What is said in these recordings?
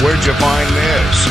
Where'd you find this?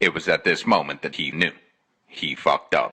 It was at this moment that he knew. He fucked up.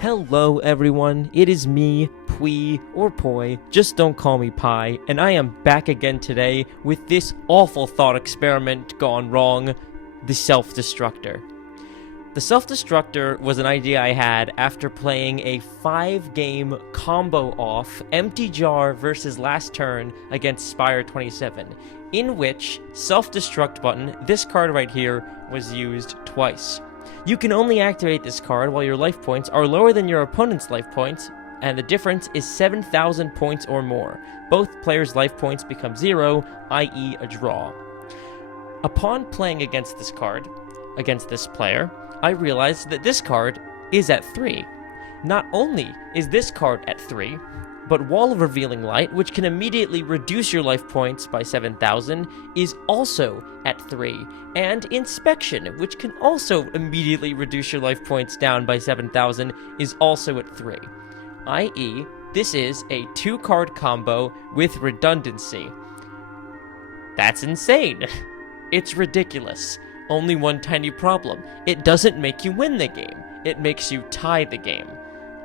Hello everyone, it is me, PUY, or PUY, just don't call me Pi, and I am back again today with this awful thought experiment gone wrong, the self-destructor. The self-destructor was an idea I had after playing a 5-game combo-off Empty Jar versus Last Turn against Spire 27, in which self-destruct button, this card right here, was used twice. You can only activate this card while your life points are lower than your opponent's life points, and the difference is 7,000 points or more. Both players' life points become 0, i.e. a draw. Upon playing against this card, against this player, I realized that this card is at 3. Not only is this card at 3, but Wall of Revealing Light, which can immediately reduce your life points by 7,000, is also at 3. And Inspection, which can also immediately reduce your life points down by 7,000, is also at 3. i.e., this is a 2-card combo with redundancy. That's insane. It's ridiculous. Only one tiny problem. It doesn't make you win the game. It makes you tie the game.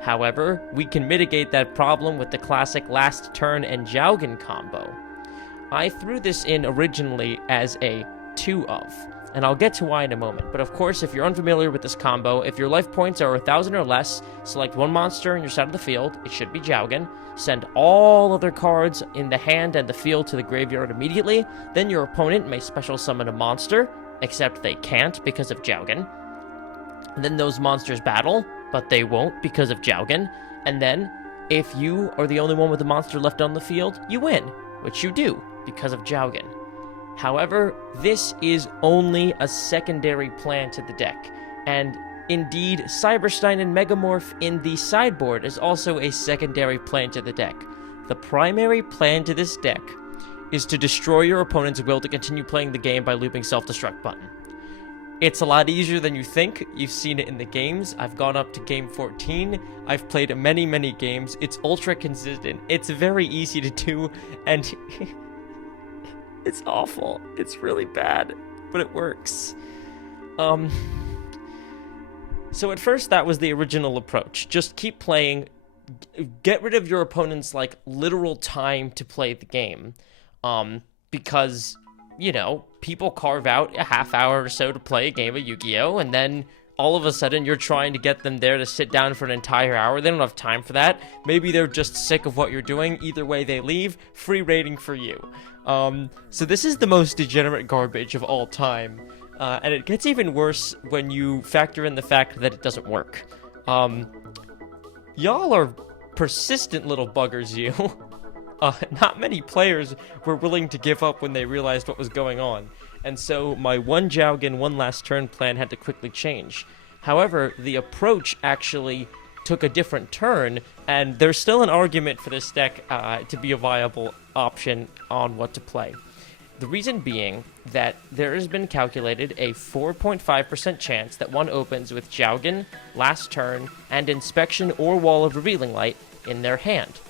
However, we can mitigate that problem with the classic Last Turn and Jaugen combo. I threw this in originally as a 2-of, and I'll get to why in a moment, but of course, if you're unfamiliar with this combo, if your life points are 1,000 or less, select one monster on your side of the field, it should be Jaugen, send all other cards in the hand and the field to the graveyard immediately, then your opponent may special summon a monster, except they can't because of Jaugen. Then those monsters battle, but they won't because of Jaugen, and then, if you are the only one with a monster left on the field, you win, which you do, because of Jaugen. However, this is only a secondary plan to the deck, and indeed, Cyberstein and Megamorph in the sideboard is also a secondary plan to the deck. The primary plan to this deck is to destroy your opponent's will to continue playing the game by looping self-destruct button. It's a lot easier than you think. You've seen it in the games. I've gone up to game 14. I've played many, many games. It's ultra consistent. It's very easy to do, and it's awful. It's really bad, but it works. So at first that was the original approach. Just keep playing. Get rid of your opponent's, like, literal time to play the game. Because, you know, people carve out a half hour or so to play a game of Yu-Gi-Oh! And then all of a sudden you're trying to get them there to sit down for an entire hour. They don't have time for that. Maybe they're just sick of what you're doing. Either way they leave. Free rating for you. So this is the most degenerate garbage of all time. And it gets even worse when you factor in the fact that it doesn't work. Y'all are persistent little buggers, you. Not many players were willing to give up when they realized what was going on. And so my one Jowgen, one last turn plan had to quickly change. However, the approach actually took a different turn, and there's still an argument for this deck to be a viable option on what to play. The reason being that there has been calculated a 4.5% chance that one opens with Jowgen, Last Turn, and Inspection or Wall of Revealing Light in their hand.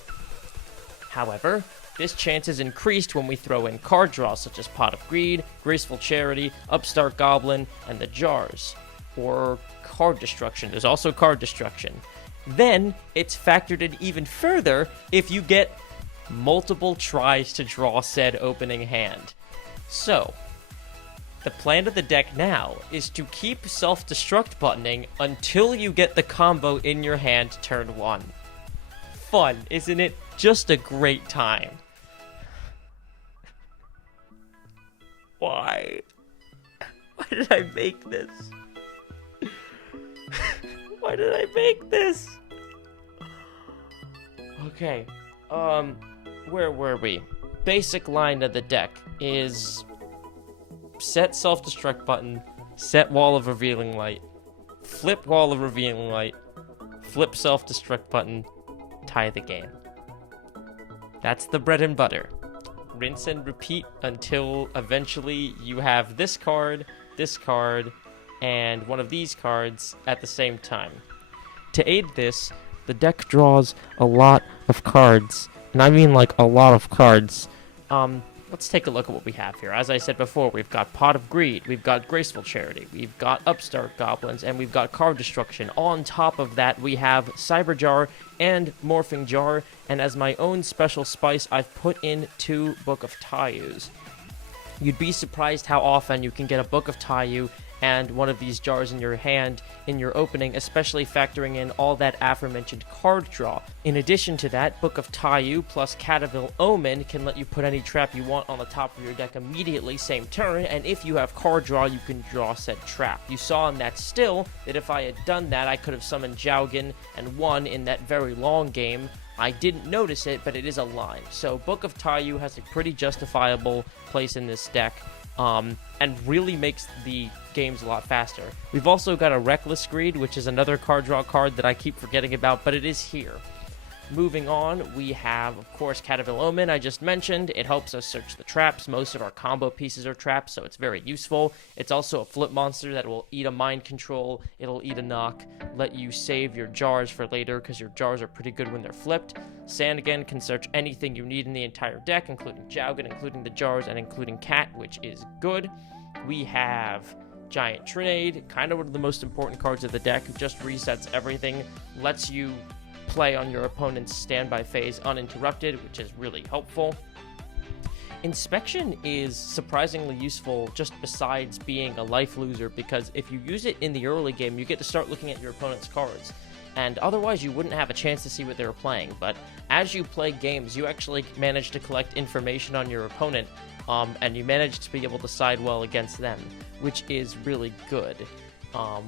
However, this chance is increased when we throw in card draws such as Pot of Greed, Graceful Charity, Upstart Goblin, and the Jars. Or card destruction. There's also card destruction. Then, it's factored in even further if you get multiple tries to draw said opening hand. So, the plan of the deck now is to keep self-destruct buttoning until you get the combo in your hand turn 1. Fun, isn't it? Just a great time. Why? Why did I make this? Why did I make this? Okay, where were we? Basic line of the deck is set self-destruct button, set Wall of Revealing Light, flip Wall of Revealing Light, flip self-destruct button, tie the game. That's the bread and butter. Rinse and repeat until eventually you have this card, and one of these cards at the same time. To aid this, the deck draws a lot of cards, and I mean like a lot of cards. Let's take a look at what we have here. As I said before, we've got Pot of Greed, we've got Graceful Charity, we've got Upstart Goblins, and we've got Card Destruction. On top of that, we have Cyber Jar and Morphing Jar, and as my own special spice, I've put in 2 Book of Taiyus. You'd be surprised how often you can get a Book of Taiyu and one of these jars in your hand in your opening, especially factoring in all that aforementioned card draw. In addition to that, Book of Taiyu plus Cataville Omen can let you put any trap you want on the top of your deck immediately, same turn, and if you have card draw, you can draw said trap. You saw in that still that if I had done that, I could have summoned Jowgen and won in that very long game. I didn't notice it, but it is a line. So Book of Taiyu has a pretty justifiable place in this deck, and really makes the games a lot faster. We've also got a Reckless Greed, which is another card draw card that I keep forgetting about, but it is here. Moving on, we have, of course, Cataville Omen, I just mentioned. It helps us search the traps. Most of our combo pieces are traps, so it's very useful. It's also a flip monster that will eat a mind control, it'll eat a knock, let you save your jars for later, because your jars are pretty good when they're flipped. Sand again can search anything you need in the entire deck, including Jowgen, including the jars, and including Cat, which is good. We have Giant Trinade, kind of one of the most important cards of the deck. Just resets everything, lets you play on your opponent's standby phase uninterrupted, which is really helpful. Inspection is surprisingly useful just besides being a life loser, because if you use it in the early game, you get to start looking at your opponent's cards, and otherwise you wouldn't have a chance to see what they were playing. But as you play games, you actually manage to collect information on your opponent, and you manage to be able to side well against them, which is really good.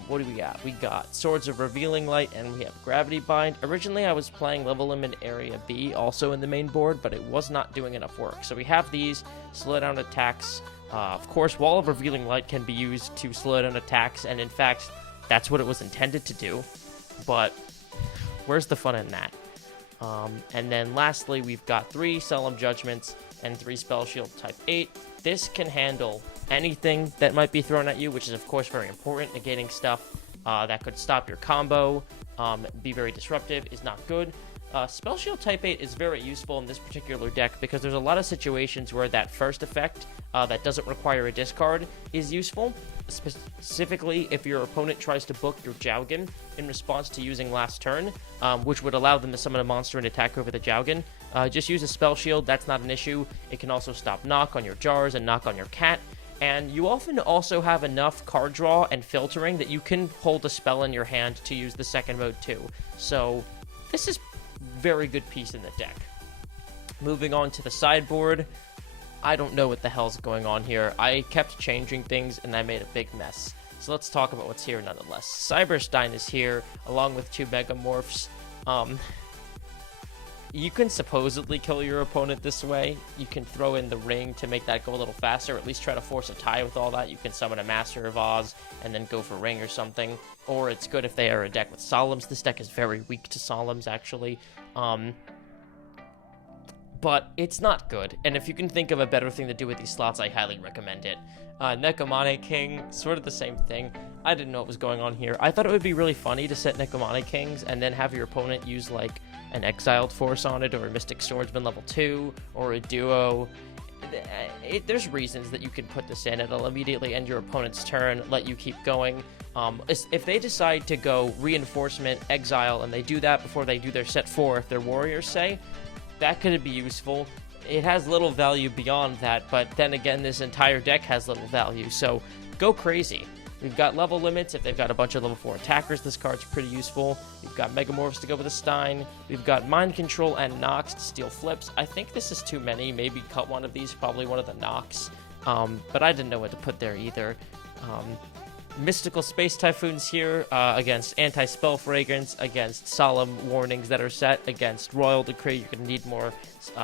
What do we got? We got Swords of Revealing Light, and we have Gravity Bind. Originally, I was playing Level Limit Area B, also in the main board, but it was not doing enough work. So we have these, slow down attacks. Of course, Wall of Revealing Light can be used to slow down attacks, and in fact, that's what it was intended to do. But where's the fun in that? And then lastly, we've got 3 Solemn Judgments and 3 Spell Shield Type 8. This can handle anything that might be thrown at you, which is of course very important. Negating stuff that could stop your combo, be very disruptive, is not good. Spell Shield type 8 is very useful in this particular deck because there's a lot of situations where that first effect that doesn't require a discard is useful. Specifically, if your opponent tries to book your Jowgen in response to using last turn, which would allow them to summon a monster and attack over the Jowgen, just use a Spell Shield. That's not an issue. It can also stop knock on your jars and knock on your cat. And you often also have enough card draw and filtering that you can hold a spell in your hand to use the second mode too. So this is very good piece in the deck. Moving on to the sideboard, I don't know what the hell's going on here. I kept changing things and I made a big mess. So let's talk about what's here nonetheless. Cyberstein is here along with 2 Megamorphs. You can supposedly kill your opponent this way. You can throw in the ring to make that go a little faster, or at least try to force a tie with all that. You can summon a Master of Oz and then go for ring or something. Or it's good if they are a deck with Solemns. This deck is very weak to Solemns, actually. But it's not good. And if you can think of a better thing to do with these slots, I highly recommend it. Necomane King, sort of the same thing. I didn't know what was going on here. I thought it would be really funny to set Necomane Kings and then have your opponent use, like, an Exiled Force on it, or a Mystic Swordsman level 2, or a Duo. There's reasons that you can put this in. It'll immediately end your opponent's turn, let you keep going. If they decide to go Reinforcement, Exile, and they do that before they do their set 4, if they're Warriors, say, that could be useful. It has little value beyond that, but then again, this entire deck has little value, so go crazy. We've got level limits. If they've got a bunch of level 4 attackers, this card's pretty useful. We've got Megamorphs to go with a Stein. We've got Mind Control and Nox to steal flips. I think this is too many. Maybe cut one of these, probably one of the Nox. But I didn't know what to put there either. Mystical Space Typhoons here against Anti-Spell Fragrance, against Solemn Warnings that are set, against Royal Decree. You're going to need more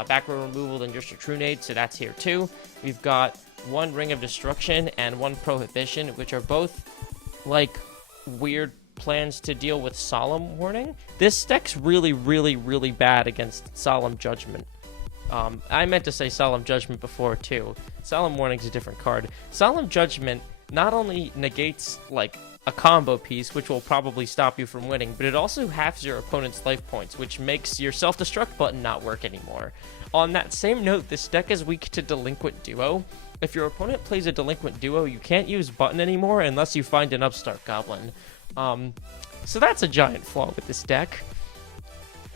back row removal than just your True Nade, so that's here too. We've got 1 Ring of Destruction and 1 Prohibition, which are both, like, weird plans to deal with Solemn Warning. This deck's really, really, really bad against Solemn Judgment. I meant to say Solemn Judgment before, too. Solemn Warning's a different card. Solemn Judgment not only negates, like, a combo piece, which will probably stop you from winning, but it also halves your opponent's life points, which makes your self-destruct button not work anymore. On that same note, this deck is weak to Delinquent Duo. If your opponent plays a Delinquent Duo, you can't use button anymore unless you find an Upstart Goblin. So that's a giant flaw with this deck.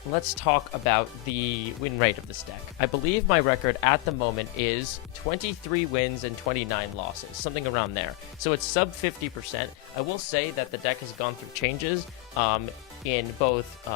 Let's talk about the win rate of this deck. I believe my record at the moment is 23 wins and 29 losses, something around there. So it's sub 50%. I will say that the deck has gone through changes in both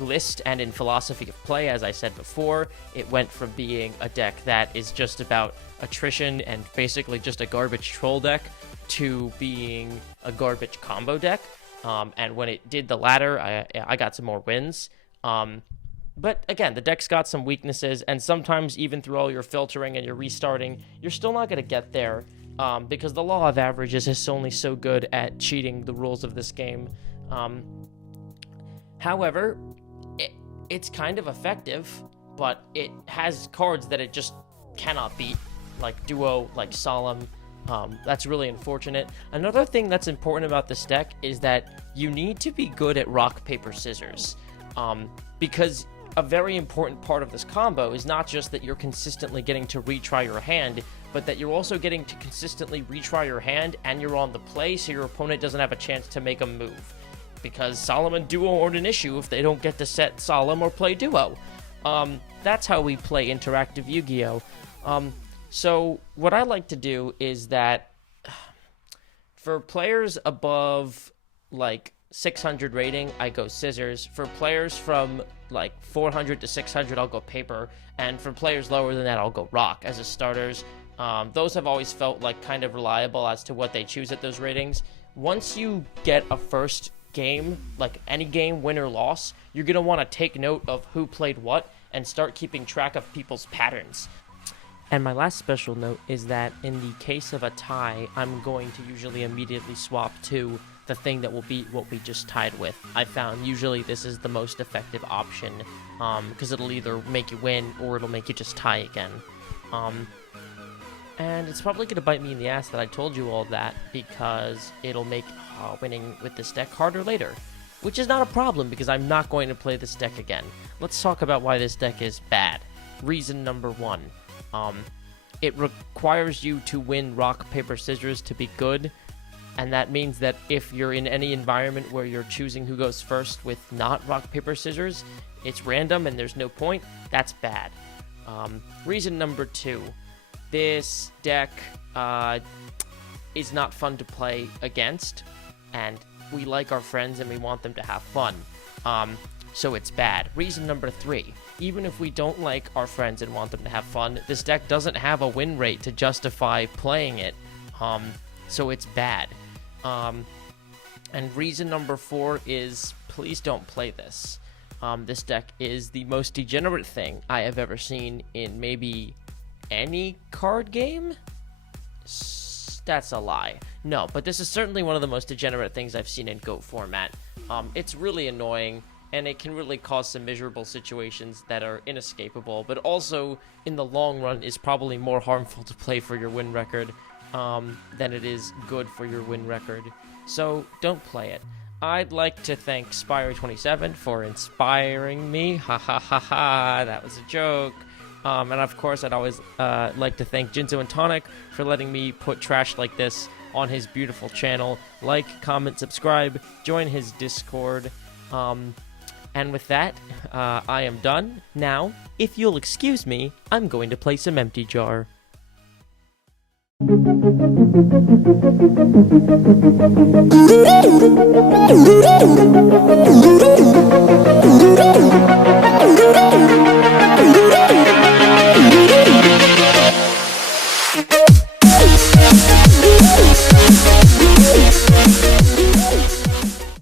list and in philosophy of play. As I said before, it went from being a deck that is just about attrition and basically just a garbage troll deck to being a garbage combo deck. And when it did the latter, I got some more wins. But again, the deck's got some weaknesses, and sometimes even through all your filtering and your restarting, you're still not going to get there, because the law of averages is only so good at cheating the rules of this game. However, it's kind of effective, but it has cards that it just cannot beat, like Duo, like Solemn. That's really unfortunate. Another thing that's important about this deck is that you need to be good at rock, paper, scissors. Because a very important part of this combo is not just that you're consistently getting to retry your hand, but that you're also getting to consistently retry your hand and you're on the play, so your opponent doesn't have a chance to make a move. Because Solemn and Duo aren't an issue if they don't get to set Solemn or play Duo. That's how we play interactive Yu-Gi-Oh! So what I like to do is that for players above, like, 600 rating, I go scissors. For players from like 400 to 600, I'll go paper. And for players lower than that, I'll go rock as a starters. Those have always felt like kind of reliable as to what they choose at those ratings. Once you get a first game, like any game, win or loss, you're going to want to take note of who played what and start keeping track of people's patterns. And my last special note is that in the case of a tie, I'm going to usually immediately swap to the thing that will beat what we just tied with. I found usually this is the most effective option, because it'll either make you win or it'll make you just tie again. And it's probably going to bite me in the ass that I told you all that, because it'll make winning with this deck harder later. Which is not a problem, because I'm not going to play this deck again. Let's talk about why this deck is bad. Reason number 1. It requires you to win rock, paper, scissors to be good. And that means that if you're in any environment where you're choosing who goes first with not rock, paper, scissors, it's random and there's no point. That's bad. Reason number 2. This deck is not fun to play against, and we like our friends and we want them to have fun. So it's bad. Reason number 3. Even if we don't like our friends and want them to have fun, this deck doesn't have a win rate to justify playing it. So it's bad. And reason number 4 is, please don't play this. This deck is the most degenerate thing I have ever seen in maybe any card game? That's a lie. No, but this is certainly one of the most degenerate things I've seen in GOAT format. It's really annoying, and it can really cause some miserable situations that are inescapable, but also, in the long run, is probably more harmful to play for your win record than it is good for your win record. So, don't play it. I'd like to thank Spire27 for inspiring me. Ha ha ha ha, that was a joke. And of course, I'd always like to thank Jinzo&Tonic for letting me put trash like this on his beautiful channel. Like, comment, subscribe, join his Discord. And with that, I am done. Now, if you'll excuse me, I'm going to play some Empty Jar.